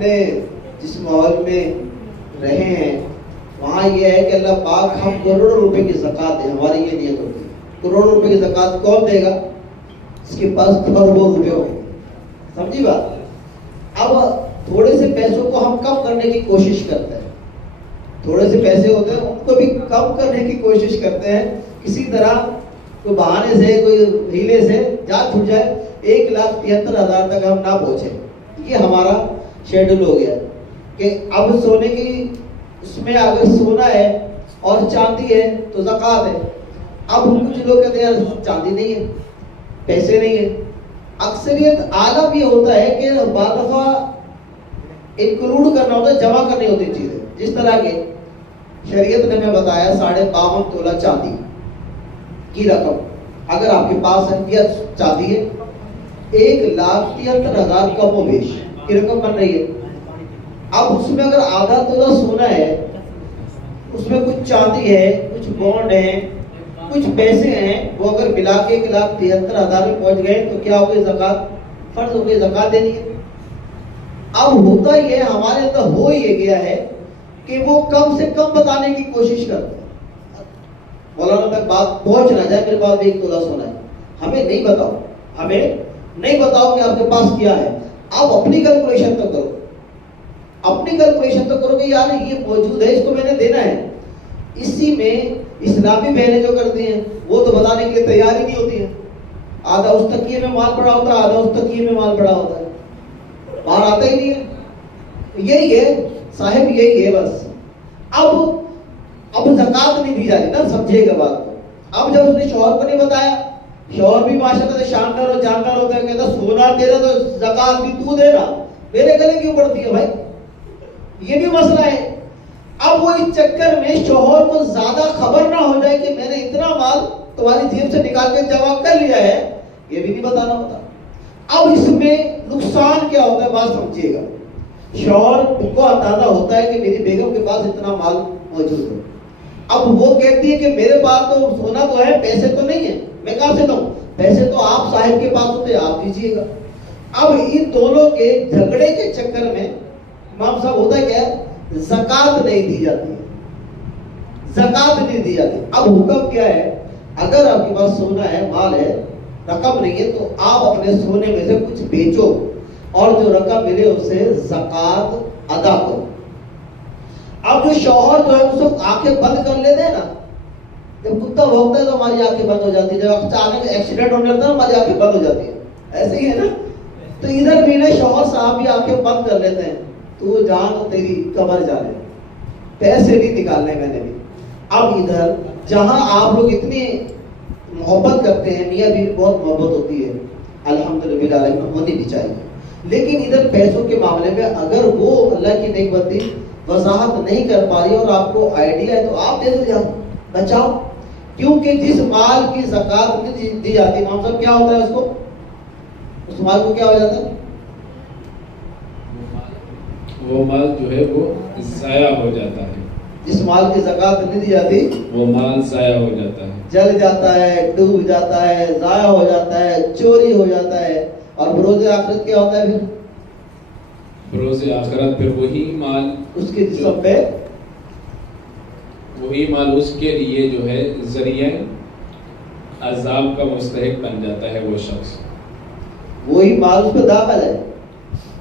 جس ماحول میں رہے ہیں وہاں یہ ہے کہ اللہ پاک ہم کروڑوں روپے کی زکوٰۃ دیں، ہماری یہ نیت ہوتی ہے۔ کروڑوں روپے کی زکوٰۃ کون دے گا؟ اس کے پاس کروڑوں روپے ہوں گے، سمجھی بات؟ اب تھوڑے سے پیسوں کو ہم کم کرنے کی کوشش کرتے ہیں، تھوڑے سے پیسے ہوتے ہیں ان کو بھی کم کرنے کی کوشش کرتے ہیں، کسی طرح کوئی بہانے سے کوئی ہیلے سے جان چھوٹ جائے 1,73,000 تک ہم نہ پہنچے۔ یہ ہمارا شیڈول ہو گیا کہ اب سونے کی اس میں اگر سونا ہے اور چاندی ہے تو زکوٰۃ ہے۔ اب کچھ لوگ کہتے ہیں چاندی نہیں ہے، پیسے نہیں ہے۔ اکثریت عالم یہ ہوتا ہے کہ بعض دفعہ انکلوڈ کرنا ہوتا ہے، جمع کرنی ہوتی چیزیں، جس طرح کے شریعت نے ہمیں بتایا 52.5 تولہ چاندی کی رقم اگر آپ کے پاس ہے یا چاندی ہے 1,73,000 کم و بیش کی رقم بن رہی ہے۔ اب اس میں اگر آدھا تولہ سونا ہے، اس میں کچھ چاندی ہے، کچھ بانڈ ہے، کچھ پیسے ہیں، وہ اگر ملا کے 1,73,000 میں پہنچ گئے تو کیا ہو گئی؟ زکوٰۃ فرض ہو گئی، زکوٰۃ دینی ہے۔ اب ہوتا یہ ہمارے اندر ہو یہ گیا ہے کہ وہ کم سے کم بتانے کی کوشش کرتے ہیں، مولانا تک بات پہنچ نہ جائے میرے پاس بھی 1 تولہ سونا ہے، ہمیں نہیں بتاؤ، ہمیں نہیں بتاؤ کہ آپ کے پاس کیا ہے۔ اب اپنی کیلکولیشن تو کرو، اپنی کیلکولیشن تو کرو کہ یار یہ موجود ہے، اس کو میں نے دینا ہے۔ اسی میں اسلامی بہنیں جو کرتی ہیں وہ تو بتانے کے لیے تیار ہی نہیں ہوتی ہیں، آدھا اس تکیے میں مال پڑا ہوتا ہے، آدھا اس تکیے میں مال پڑا ہوتا ہے، باہر آتا ہی نہیں ہے۔ یہی ہے صاحب، یہی ہے بس۔ اب زکوٰۃ نہیں دی جاتی نا، سمجھے گا بات کو۔ اب جب اس نے شوہر کو نہیں بتایا، شوہر بھی ماشاءاللہ سے شاندار اور جاندار ہوتا ہے، کہتا سونا تیرا تو زکوٰۃ بھی تو دے رہا، میرے گلے کیوں پڑتی ہے بھائی؟ یہ بھی مسئلہ ہے۔ اب وہ اس چکر میں شوہر کو زیادہ خبر نہ ہو جائے کہ میں نے اتنا مال تمہاری جیب سے نکال کے جمع کر لیا ہے، یہ بھی نہیں بتانا ہوتا۔ اب اس میں نقصان کیا ہوتا ہے بات سمجھیے گا۔ شوہر کو اندازہ ہوتا ہے کہ میری بیگم کے پاس اتنا مال موجود ہے، اب وہ کہتی ہے کہ میرے پاس تو سونا تو ہے، پیسے تو نہیں ہے، میں کہاں سے دوں؟ پیسے تو آپ صاحب کے پاس ہوتے، آپ دیجیے گا۔ اب ان دونوں کے جھگڑے کے چکر میں امام صاحب ہوتا ہے کیا؟ زکوٰۃ نہیں دی جاتی، زکوٰۃ نہیں دی جاتی۔ اب حکم کیا ہے؟ اگر آپ کے پاس سونا ہے، مال ہے، رقم نہیں ہے، تو آپ اپنے سونے میں سے کچھ بیچو اور جو رقم ملے اسے زکوٰۃ ادا کرو۔ اب جو شوہر جو ہے اس کو آنکھیں بند کر لیتے ہیں نا، جب کتا بھونکتا ہے تو ہماری آنکھیں بند ہو جاتی ہے، جب اچانک ایکسیڈنٹ ہونے لگتا ہے ہماری آنکھیں بند ہو جاتی ہے، ایسے ہی ہے نا۔ تو ادھر بھی نا شوہر صاحب بھی آنکھیں بند کر لیتے ہیں، تو جان تیری کمر جانے، پیسے نہیں نکالنے میں نے بھی۔ اب ادھر جہاں آپ لوگ اتنی محبت کرتے ہیں، میاں بیوی بہت محبت ہوتی ہے، الحمدللہ ہونی بھی چاہیے، لیکن ادھر پیسوں کے معاملے میں اگر وہ اللہ کی نیک بندی وضاحت نہیں کر پا رہی اور آپ کو آئیڈیا ہے تو آپ دے دو، جاؤ بچاؤ، کیونکہ جس مال کی زکوٰۃ نہیں دی جاتی امام صاحب کیا ہوتا ہے اس کو، اس مال کو کیا ہو جاتا ہے؟ وہ مال جو ہے وہ ضائع ہو جاتا ہے۔ جس مال کی زکوٰۃ نہیں دی جاتی وہ مال ضائع ہو جاتا ہے، جل جاتا ہے، ڈوب جاتا ہے، ضائع ہو جاتا ہے، چوری ہو جاتا ہے۔ اور بروز آخرت کیا ہوتا ہے پھر؟ بروز آخرت پھر وہی مال اس کے جسم پہ، وہی مال اس کے لیے جو ہے ذریعہ عذاب کا مستحق بن جاتا ہے وہ شخص، وہی مال اس پہ داخل ہے،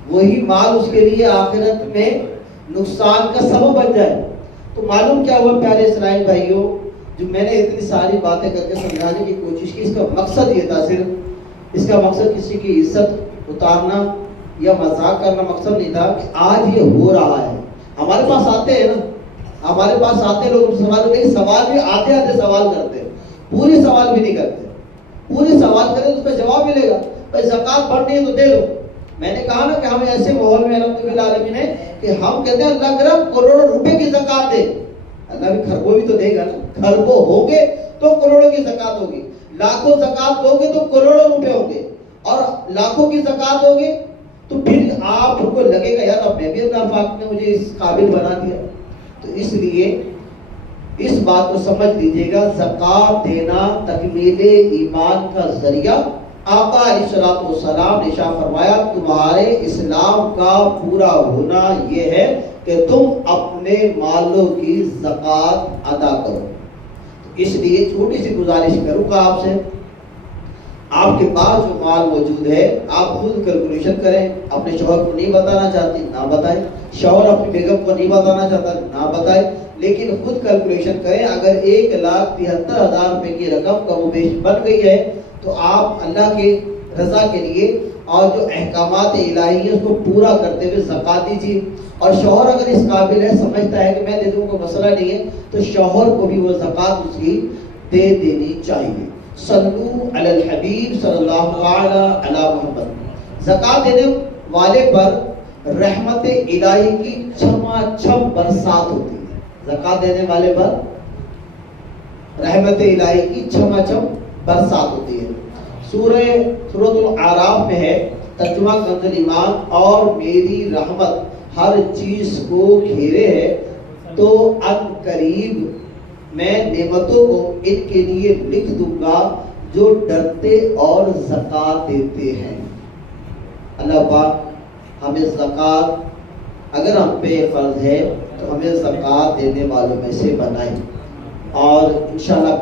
وہی مال اس کے لیے آخرت میں نقصان کا سبب بن جائے۔ تو معلوم کیا ہوا پیارے اسرائیل بھائیوں، جو میں نے اتنی ساری باتیں کر کے سمجھانے کی کوشش کی، اس کا مقصد یہ تھا، صرف اس کا مقصد کسی کی عزت اتارنا یا مذاق کرنا مقصد نہیں تھا کہ آج یہ ہو رہا ہے۔ ہمارے پاس آتے ہیں نا، ہمارے پاس آتے لوگ سوال، لیکن سوال بھی آتے سوال کرتے ہیں، پوری سوال بھی نہیں کرتے، پوری سوال کریں تو اس پہ جواب ملے گا، بھائی زکوٰۃ بڑھنی ہے تو دے دو۔ میں نے کہا نا کہ ہمیں ایسے ماحول میں الحمدللہ العالمین ہے کہ ہم کہتے ہیں اللہ کرم کروڑوں روپے کی زکوٰۃ دے، اللہ بھی کھربوں بھی تو دے گا نا، کھربوں ہوں گے تو کروڑوں کی زکوٰۃ ہوگی، لاکھوں زکوٰۃ دو گے تو کروڑوں روپے ہوں گے، اور لاکھوں کی زکوٰۃ ہوگی تو پھر آپ کو لگے گا یار اب میں بھی اللہ پاک نے مجھے اس قابل بنا دیا۔ تو اس لیے اس بات کو سمجھ لیجیے گا، زکوٰۃ دینا تکمیل ایمان کا ذریعہ آقا علیہ السلام نے ارشاد فرمایا تمہارے اسلام کا پورا ہونا یہ ہے کہ تم اپنے مالوں کی زکوٰۃ ادا کرو. اس لیے چھوٹی سی گزارش کروں گا آپ سے, آپ کے پاس جو مال موجود ہے آپ خود کیلکولیشن کریں. اپنے شوہر کو نہیں بتانا چاہتی نہ بتائیں, شوہر اپنی بیگم کو نہیں بتانا چاہتا نہ بتائیں, لیکن خود کیلکولیشن کریں. اگر 1,73,000 روپے کی رقم کم و بیش بن گئی ہے تو آپ اللہ کے رضا کے لیے اور جو احکامات الہی ہیں اس کو پورا کرتے ہوئے زکوٰۃ دیجیے. اور شوہر اگر اس قابل ہے, سمجھتا ہے کہ میں دے دوں کوئی مسئلہ نہیں ہے, تو شوہر کو بھی وہ زکوٰۃ اس کی دے دینی چاہیے. صلو علی الحبیب صلی اللہ علی محمد. زکوٰۃ دینے والے پر رحمت الہی کی چھما چھم برسات ہوتی ہے. زکوٰۃ دینے والے پر رحمت الہی کی چھما چھم برسات ہوتی ہے. سورۃ الاعراف میں ہے, ترجمہ کنز ایمان, اور میری رحمت ہر چیز کو گھیرے ہے تو ان قریب میں نعمتوں کو ان کے لیے لکھ دوں گا جو ڈرتے اور زکوٰۃ دیتے ہیں. اللہ پاک ہمیں زکوٰۃ اگر ہم پہ فرض ہے تو ہمیں زکوٰۃ دینے والوں میں سے بنائیں. اور انشاءاللہ